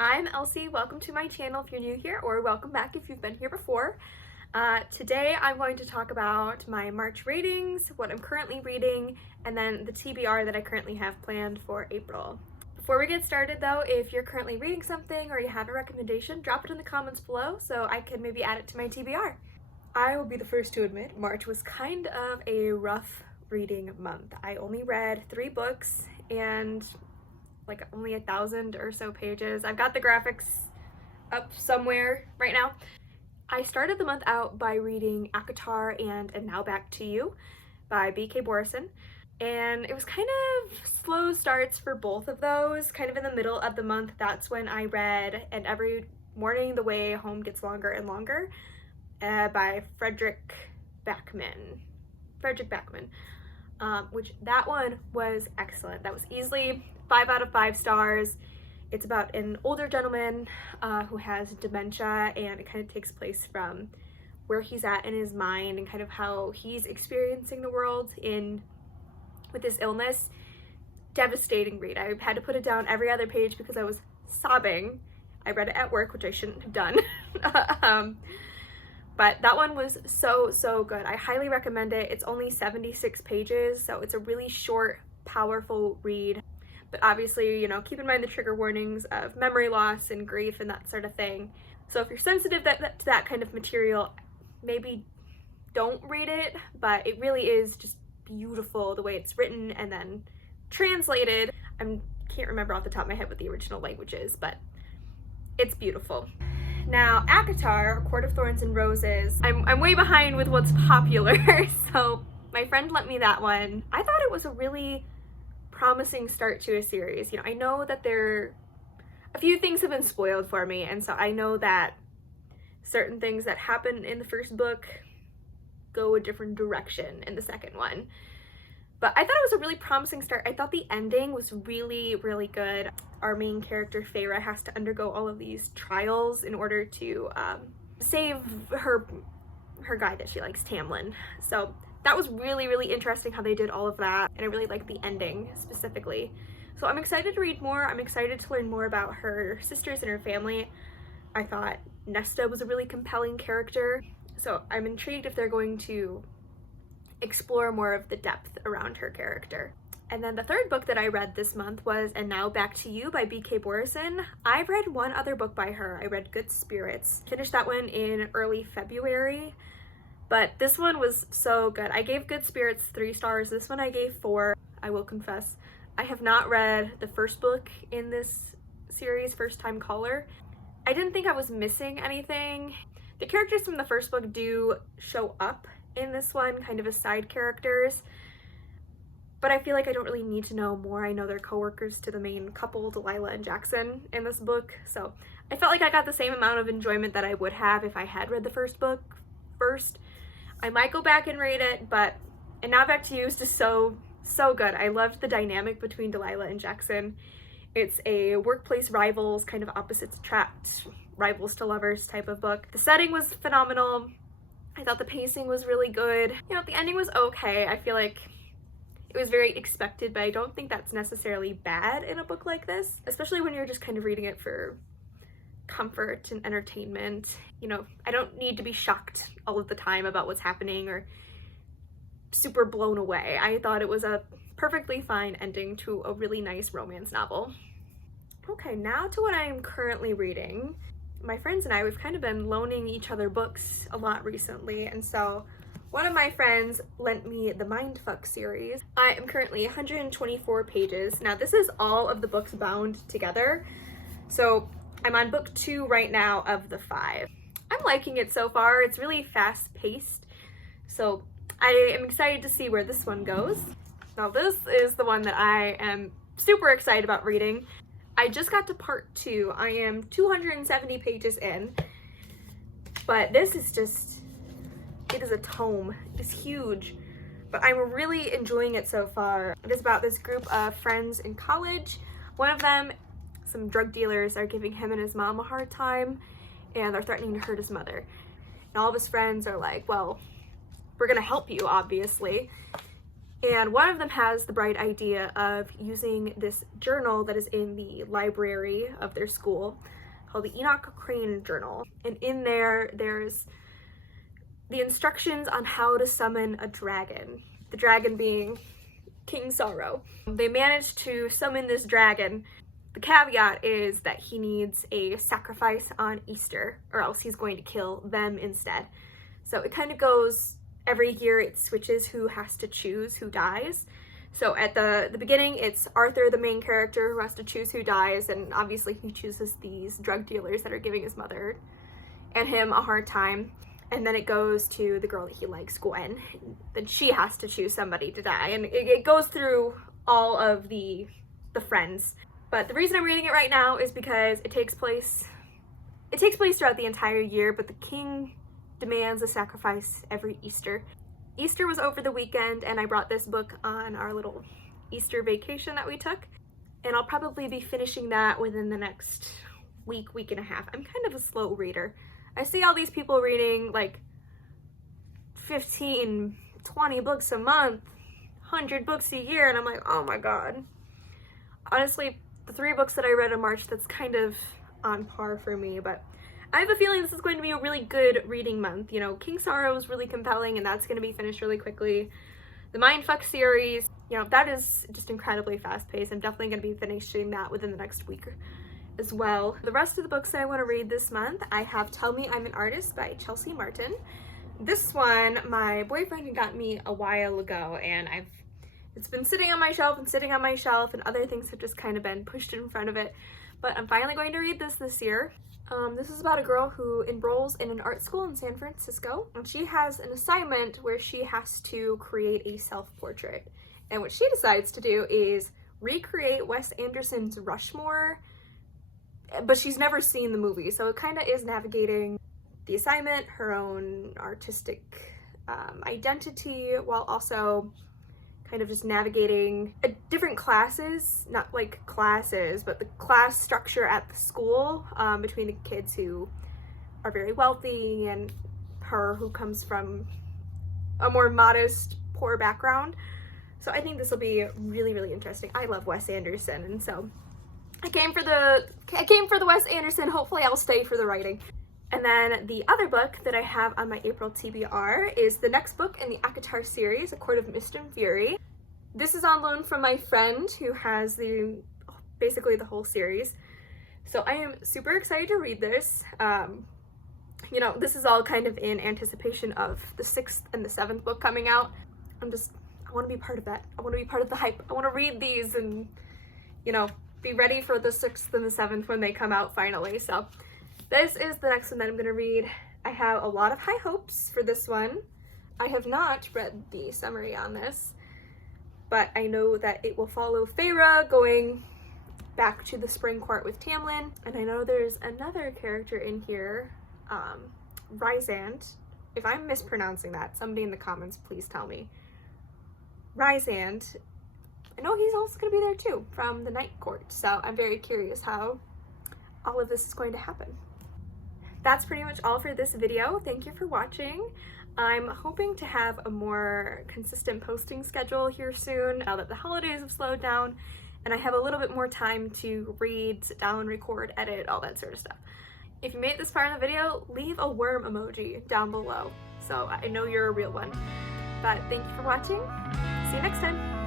I'm Elsie. Welcome to my channel if you're new here, or welcome back if you've been here before. Today I'm going to talk about my March readings, what I'm currently reading, and then the TBR that I currently have planned for April. Before we get started though, if you're currently reading something or you have a recommendation, drop it in the comments below so I can maybe add it to my TBR. I will be the first to admit March was kind of a rough reading month. I only read 3 books and like only 1,000 or so pages. I've got the graphics up somewhere right now. I started the month out by reading ACOTAR and Now Back to You by B.K. Borison. And it was kind of slow starts for both of those. Kind of in the middle of the month, that's when I read And Every Morning the Way Home Gets Longer and Longer by Frederick Backman, which that one was excellent. That was easily 5 out of 5 stars. It's about an older gentleman who has dementia, and it kind of takes place from where he's at in his mind and kind of how he's experiencing the world with this illness. Devastating read. I had to put it down every other page because I was sobbing. I read it at work, which I shouldn't have done. But that one was so good. I highly recommend it. It's only 76 pages, so it's a really short, powerful read. But obviously, keep in mind the trigger warnings of memory loss and grief and that sort of thing. So if you're sensitive to that kind of material, maybe don't read it, but it really is just beautiful the way it's written and then translated. I can't remember off the top of my head what the original language is, but it's beautiful. Now, ACOTAR, A Court of Thorns and Roses, I'm way behind with what's popular, so my friend lent me that one. I thought it was a really promising start to a series. I know that a few things have been spoiled for me, and so I know that certain things that happen in the first book go a different direction in the second one. But I thought it was a really promising start. I thought the ending was really good. Our main character, Feyre, has to undergo all of these trials in order to save her guy that she likes, Tamlin. So that was really interesting how they did all of that, and I really liked the ending specifically. So I'm excited to read more. I'm excited to learn more about her sisters and her family. I thought Nesta was a really compelling character, so I'm intrigued if they're going to explore more of the depth around her character. And then the third book that I read this month was And Now Back to You by B.K. Borison. I've read one other book by her. I read Good Spirits. Finished that one in early February. But this one was so good. I gave Good Spirits 3 stars. This one I gave 4. I will confess, I have not read the first book in this series, First Time Caller. I didn't think I was missing anything. The characters from the first book do show up in this one, kind of as side characters, but I feel like I don't really need to know more. I know they're co-workers to the main couple, Delilah and Jackson, in this book, so I felt like I got the same amount of enjoyment that I would have if I had read the first book first. I might go back and read it, but And Now Back to You is just so good. I loved the dynamic between Delilah and Jackson. It's a workplace rivals, kind of opposites attract, rivals to lovers type of book. The setting was phenomenal. I thought the pacing was really good. The ending was okay. I feel like it was very expected, but I don't think that's necessarily bad in a book like this, especially when you're just kind of reading it for comfort and entertainment. I don't need to be shocked all of the time about what's happening or super blown away. I thought it was a perfectly fine ending to a really nice romance novel. Okay, now to what I'm currently reading. My friends and I, we've kind of been loaning each other books a lot recently, and so one of my friends lent me the Mindfuck series. I am currently 124 pages. Now this is all of the books bound together, so I'm on book 2 right now of the 5. I'm liking it so far. It's really fast-paced, so I am excited to see where this one goes. Now this is the one that I am super excited about reading. I just got to part 2. I am 270 pages in, but this is just, it is a tome. It's huge, but I'm really enjoying it so far. It is about this group of friends in college. One of them, some drug dealers, are giving him and his mom a hard time, and they're threatening to hurt his mother. And all of his friends are like, well, we're gonna help you, obviously. And one of them has the bright idea of using this journal that is in the library of their school called the Enoch Crane Journal. And in there, there's the instructions on how to summon a dragon. The dragon being King Sorrow. They managed to summon this dragon. The caveat is that he needs a sacrifice on Easter, or else he's going to kill them instead. So it kind of goes, every year it switches who has to choose who dies. So at the beginning, it's Arthur, the main character, who has to choose who dies, and obviously he chooses these drug dealers that are giving his mother and him a hard time. And then it goes to the girl that he likes, Gwen. Then she has to choose somebody to die, and it goes through all of the friends. But the reason I'm reading it right now is because it takes place throughout the entire year, but the king demands a sacrifice every Easter. Easter was over the weekend, and I brought this book on our little Easter vacation that we took, and I'll probably be finishing that within the next week and a half. I'm kind of a slow reader. I see all these people reading like 15, 20 books a month, 100 books a year, and I'm like, oh my god. Honestly, the 3 books that I read in March, that's kind of on par for me, but I have a feeling this is going to be a really good reading month. You know, King Sorrow is really compelling, and that's going to be finished really quickly. The Mindfuck series, you know, that is just incredibly fast-paced. I'm definitely going to be finishing that within the next week as well. The rest of the books that I want to read this month, I have Tell Me I'm an Artist by Chelsea Martin. This one, my boyfriend had got me a while ago, and it's been sitting on my shelf and sitting on my shelf, and other things have just kind of been pushed in front of it. But I'm finally going to read this year. This is about a girl who enrolls in an art school in San Francisco, and she has an assignment where she has to create a self-portrait. And what she decides to do is recreate Wes Anderson's Rushmore, but she's never seen the movie, so it kind of is navigating the assignment, her own artistic identity, while also kind of just navigating different classes, not like classes, but the class structure at the school between the kids who are very wealthy and her who comes from a more modest, poor background. So I think this will be really, really interesting. I love Wes Anderson, and so I came for the Wes Anderson. Hopefully I'll stay for the writing. And then the other book that I have on my April TBR is the next book in the ACOTAR series, A Court of Mist and Fury. This is on loan from my friend who has basically the whole series. So I am super excited to read this. You know, this is all kind of in anticipation of the 6th and the 7th book coming out. I want to be part of that. I want to be part of the hype. I want to read these and, you know, be ready for the 6th and the 7th when they come out finally. So this is the next one that I'm going to read. I have a lot of high hopes for this one. I have not read the summary on this, but I know that it will follow Feyre going back to the Spring Court with Tamlin, and I know there's another character in here, Rysand. If I'm mispronouncing that, somebody in the comments please tell me. Rysand, I know he's also going to be there too, from the Night Court, so I'm very curious how all of this is going to happen. That's pretty much all for this video. Thank you for watching. I'm hoping to have a more consistent posting schedule here soon now that the holidays have slowed down and I have a little bit more time to read, sit down, record, edit, all that sort of stuff. If you made it this far in the video, leave a worm emoji down below so I know you're a real one. But thank you for watching. See you next time.